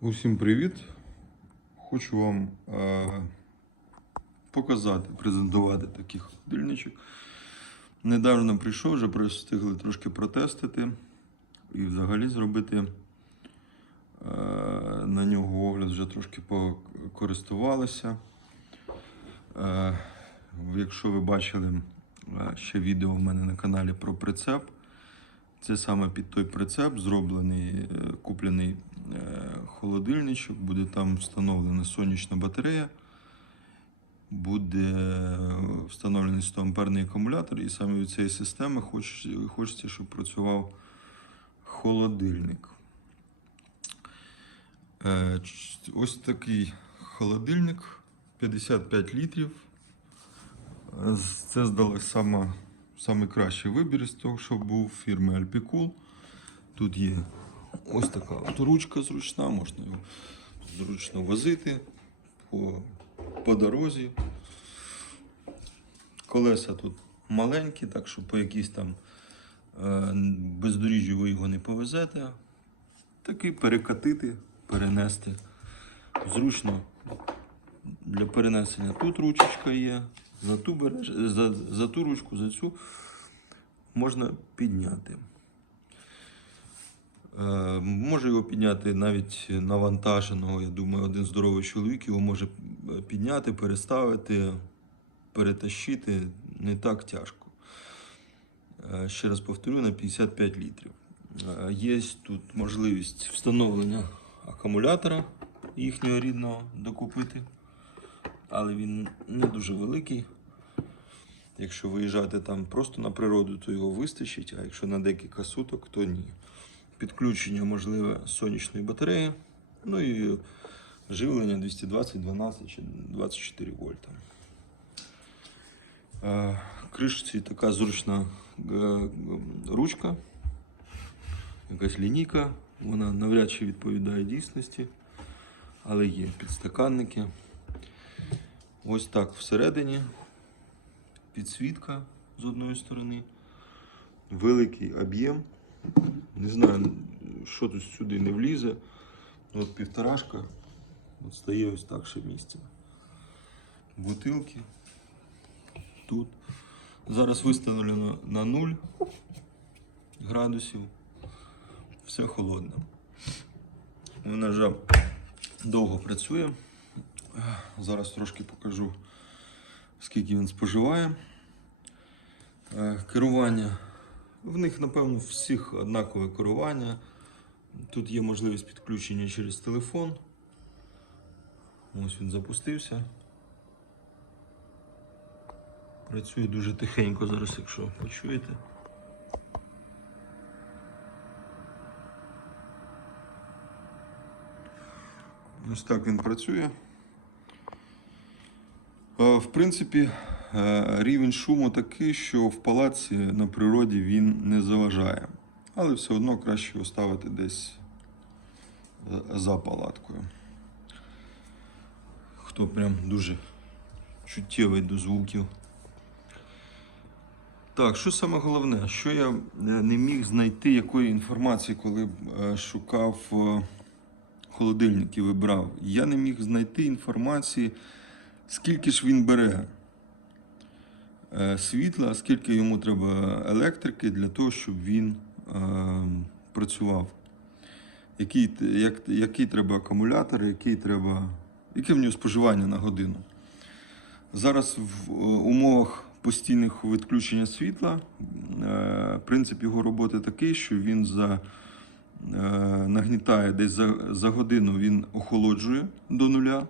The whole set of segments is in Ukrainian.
Усім привіт! Хочу вам е, показати, презентувати такий холодильничок. Недавно прийшов, вже встигли трошки протестити і взагалі зробити е, на нього огляд, вже трошки покористувалися. Е, якщо ви бачили е, ще відео в мене на каналі про прицеп, це саме під той прицеп зроблений, е, куплений е, холодильничок, буде там встановлена сонячна батарея, буде е, встановлений 100 амперний акумулятор, і саме від цієї системи хоч, хочеться, щоб працював холодильник. Ось такий холодильник 55 літрів. Це здалось саме, саме кращий вибір з того, що був фірми Alpicool. Тут є ось така ручка зручна, можна його зручно возити по, по дорозі. Колеса тут маленькі, так що по якійсь там е, бездоріжжю ви його не повезете. Такий перекатити, перенести. Зручно для перенесення тут ручечка є, за ту, береш, за, за ту ручку, за цю можна підняти. Е, може його підняти навіть навантаженого. Я думаю, один здоровий чоловік його може е, підняти, переставити, перетащити не так тяжко. Е, ще раз повторю, на 55 літрів. Е, Є тут можливість встановлення акумулятора їхнього рідного докупити, але він не дуже великий. Якщо виїжджати там просто на природу, то його вистачить, а якщо на декілька суток, то ні. Підключення можливе сонячної батареї, ну і живлення 220, 12 чи 24 вольта. Е, Кришці така зручна е, ручка, якась лінійка, вона навряд чи відповідає дійсності, але є підстаканники. Ось так всередині підсвітка з одної сторони, великий об'єм. Не знаю, що тут сюди не влізе. От півторашка. От стає ось так ще місце. Бутилки. Тут. Зараз виставлено на 0 градусів. Все холодне. Вона вже довго працює. Зараз трошки покажу, скільки він споживає. Е, Керування. В них, напевно, всіх однакове керування. Тут є можливість підключення через телефон. Ось він запустився. Працює дуже тихенько зараз, якщо почуєте. Ось так він працює. Е, В принципі, е, рівень шуму такий, що в палаці на природі він не заважає. Але все одно краще його ставити десь е, за палаткою. Хто прям дуже чуттєвий до звуків. Так, що саме головне, що я не міг знайти якої інформації, коли шукав холодильник і вибрав. Я не міг знайти інформації, скільки ж він бере е, світла, скільки йому треба електрики для того, щоб він е, працював. Який, як, який треба акумулятор, який треба, яке в нього споживання на годину. Зараз в е, умовах постійних відключення світла принцип його роботи такий, що він за, нагнітає десь за, за годину він охолоджує до нуля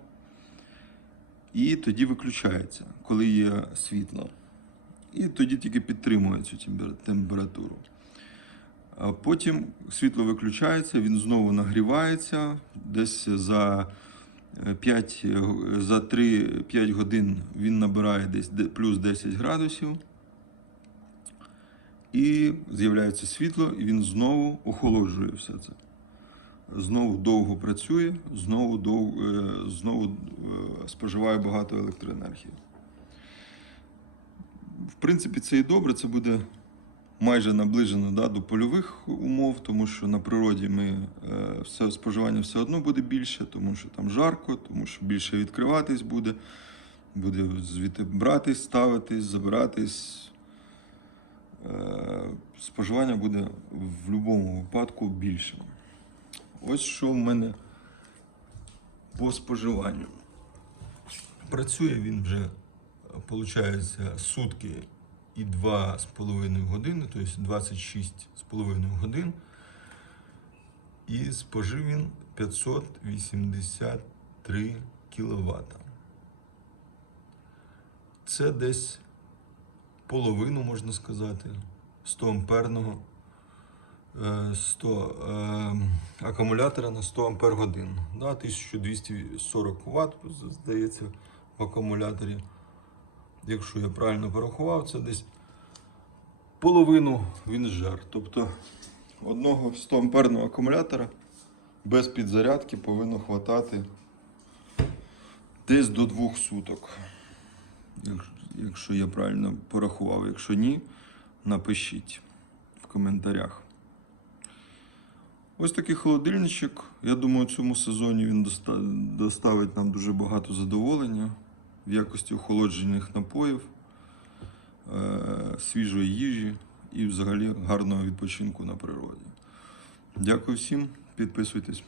і тоді виключається, коли є світло. І тоді тільки підтримує цю температуру. Потім світло виключається, він знову нагрівається. Десь за 5, за 3-5 годин він набирає десь плюс 10 градусів. І з'являється світло, і він знову охолоджує все це. Знову довго працює, знову, дов, е, знову е, споживає багато електроенергії. В принципі, це і добре, це буде майже наближено да, до польових умов, тому що на природі ми е, все споживання все одно буде більше, тому що там жарко, тому що більше відкриватись буде, буде звідти братись, ставитись, забиратись. Споживання буде в будь-якому випадку більшим. Ось що в мене по споживанню. Працює він вже, виходить, сутки і 2,5 години, тобто 26,5 годин. І спожив він 583 кВт. Це десь половину, можна сказати, 100 амперного 100 е, акумулятора на 100 ампер годин. Да, 1240 Вт, здається, в акумуляторі. Якщо я правильно порахував, це десь половину він жар. Тобто одного 100 амперного акумулятора без підзарядки повинно хватати десь до двох суток. Якщо я правильно порахував, якщо ні, напишіть в коментарях. Ось такий холодильничок. Я думаю, у цьому сезоні він доставить нам дуже багато задоволення в якості охолоджених напоїв, е, свіжої їжі і взагалі гарного відпочинку на природі. Дякую всім, підписуйтесь.